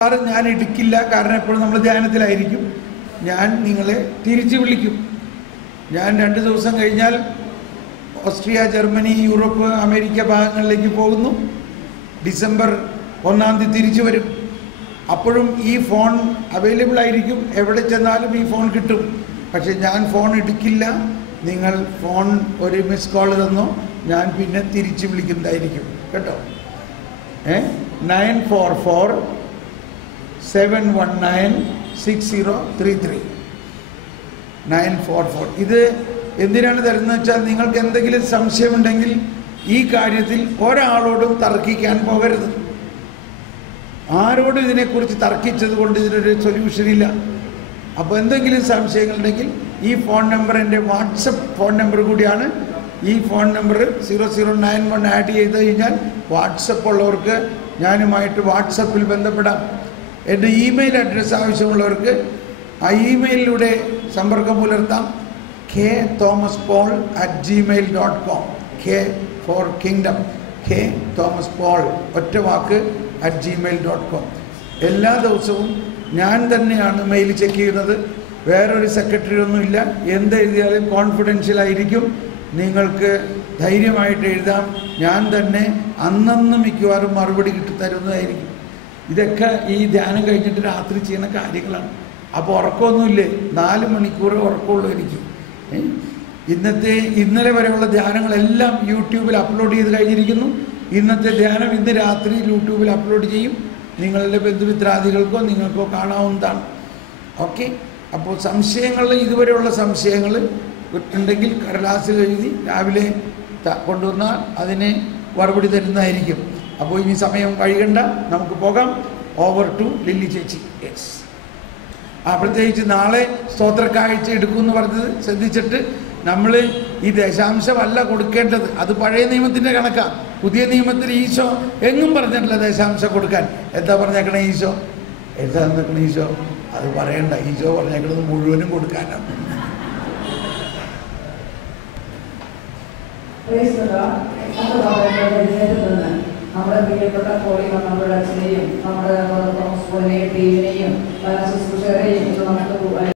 ഞാൻ എടുക്കില്ല, കാരണം എപ്പോഴും നമ്മൾ ധ്യാനത്തിലായിരിക്കും. ഞാൻ നിങ്ങളെ തിരിച്ചു വിളിക്കും. ഞാൻ 2 ദിവസം കഴിഞ്ഞാൽ ഓസ്ട്രിയ, ജർമ്മനി, യൂറോപ്പ്, അമേരിക്ക ഭാഗങ്ങളിലേക്ക് പോകുന്നു. ഡിസംബർ 1-ാം തീയതി തിരിച്ചു വരും. അപ്പോഴും ഈ ഫോൺ അവൈലബിൾ ആയിരിക്കും. എവിടെ ചെന്നാലും ഈ ഫോൺ കിട്ടും. പക്ഷെ ഞാൻ ഫോൺ എടുക്കില്ല. നിങ്ങൾ ഫോൺ ഒരു മിസ് കോൾ തന്നോ, ഞാൻ പിന്നെ തിരിച്ചു വിളിക്കുന്നതായിരിക്കും കേട്ടോ. 944-719-6033 944. ഇത് എന്തിനാണ് തരുന്നത് വെച്ചാൽ, നിങ്ങൾക്ക് എന്തെങ്കിലും സംശയമുണ്ടെങ്കിൽ ഈ കാര്യത്തിൽ ഒരാളോടും തർക്കിക്കാൻ പോകരുത്. ആരോടും ഇതിനെക്കുറിച്ച് തർക്കിച്ചത് കൊണ്ട് ഇതിനൊരു സൊല്യൂഷൻ ഇല്ല. അപ്പോൾ എന്തെങ്കിലും സംശയങ്ങളുണ്ടെങ്കിൽ ഈ ഫോൺ നമ്പർ എൻ്റെ വാട്സപ്പ് ഫോൺ നമ്പർ കൂടിയാണ്. ഈ ഫോൺ നമ്പർ 0091 ആഡ് ചെയ്ത് കഴിഞ്ഞാൽ വാട്സപ്പ് ഉള്ളവർക്ക് ഞാനുമായിട്ട് വാട്സപ്പിൽ ബന്ധപ്പെടാം. എൻ്റെ ഇമെയിൽ അഡ്രസ്സ് ആവശ്യമുള്ളവർക്ക് ആ ഇമെയിലിലൂടെ സമ്പർക്കം പുലർത്താം. ktomaspaul@gmail.com. K for kingdom, ktomaspaul ഒറ്റ വാക്ക് @gmail.com. എല്ലാ ദിവസവും ഞാൻ തന്നെയാണ് മെയിൽ ചെക്ക് ചെയ്യുന്നത്. വേറൊരു സെക്രട്ടറി ഒന്നുമില്ല. എന്തെഴുതിയാലും കോൺഫിഡൻഷ്യൽ ആയിരിക്കും. നിങ്ങൾക്ക് ധൈര്യമായിട്ട് എഴുതാം. ഞാൻ തന്നെ അന്നന്ന് മിക്കവാറും മറുപടി കിട്ടിത്തരുന്നതായിരിക്കും. ഇതൊക്കെ ഈ ധ്യാനം കഴിഞ്ഞിട്ട് രാത്രി ചെയ്യുന്ന കാര്യങ്ങളാണ്. അപ്പോൾ ഉറക്കമൊന്നുമില്ലേ? 4 മണിക്കൂർ ഉറക്കമുള്ളൂ എനിക്ക്. ഇന്നലെ വരെയുള്ള ധ്യാനങ്ങളെല്ലാം യൂട്യൂബിൽ അപ്ലോഡ് ചെയ്ത് കഴിഞ്ഞിരിക്കുന്നു. ഇന്നത്തെ ധ്യാനം ഇന്ന് രാത്രി യൂട്യൂബിൽ അപ്ലോഡ് ചെയ്യും. നിങ്ങളുടെ ബന്ധുമിത്രാദികൾക്കോ നിങ്ങൾക്കോ കാണാവുന്നതാണ്. ഓക്കെ. അപ്പോൾ സംശയങ്ങൾ, ഇതുവരെയുള്ള സംശയങ്ങൾ ഉണ്ടെങ്കിൽ കടലാസിൽ എഴുതി രാവിലെ കൊണ്ടുവന്നാൽ അതിന് മറുപടി തരുന്നതായിരിക്കും. അപ്പോൾ ഇനി സമയം കഴിയണ്ട, നമുക്ക് പോകാം. ഓവർ ടു ലില്ലി ചേച്ചി. യെസ്. പ്രത്യേകിച്ച് നാളെ സ്തോത്രക്കാഴ്ച എടുക്കുമെന്ന് പറഞ്ഞത് ശ്രദ്ധിച്ചിട്ട്, നമ്മൾ ഈ ദശാംശമല്ല കൊടുക്കേണ്ടത്. അത് പഴയ നിയമത്തിൻ്റെ കണക്കാണ്. പുതിയ നിയമത്തിൽ ഈശോ എങ്ങും പറഞ്ഞിട്ടില്ല ദശാംശം കൊടുക്കാൻ. എന്താ പറഞ്ഞേക്കണേ ഈശോ? എന്താ നിൽക്കണ ഈശോ? അത് പറയണ്ട. ഈശോ പറഞ്ഞേക്കണത് മുഴുവനും കൊടുക്കാനാണ്. നമ്മുടെ പ്രിയപ്പെട്ട കോളികൾ, നമ്മുടെ അച്ഛനെയും നമ്മുടെ ടീമിനെയും ശുശ്രൂഷകരെയും നമുക്ക്